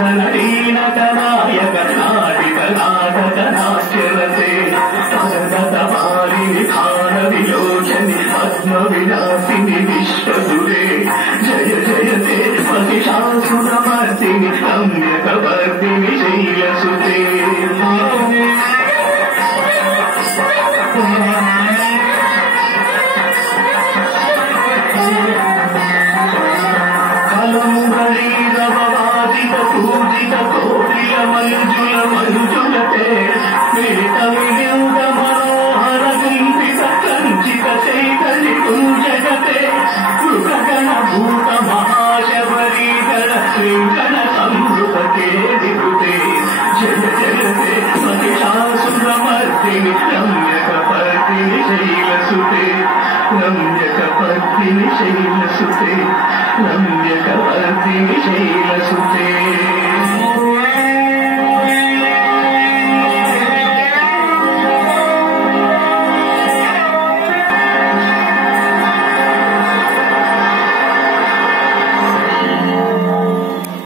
నాయక నాటిక నాటక నాట్యరతే పదతమాలిని భార విలోచని పద్మ విలాసిని విశ్వసురే జయ జయతే మహిషాసురమర్దిని రమ్యకవర్దిని శైలసుతే పూజిత కోటిల మంజుల మంజులతే మిలిత విలింగ మనోహర కుంభిత కంచిత చైతన్య కుంజగతే గగన భూత మహాశబరీధర శ్రీగణ సంవృత కేదికృతే జయ జయతే మహిషాసురమర్దిని రమ్యకపర్దిని శైలసుతే రమ్యకపర్దిని శైలసుతే రమ్యకపర్దిని శైలసుతే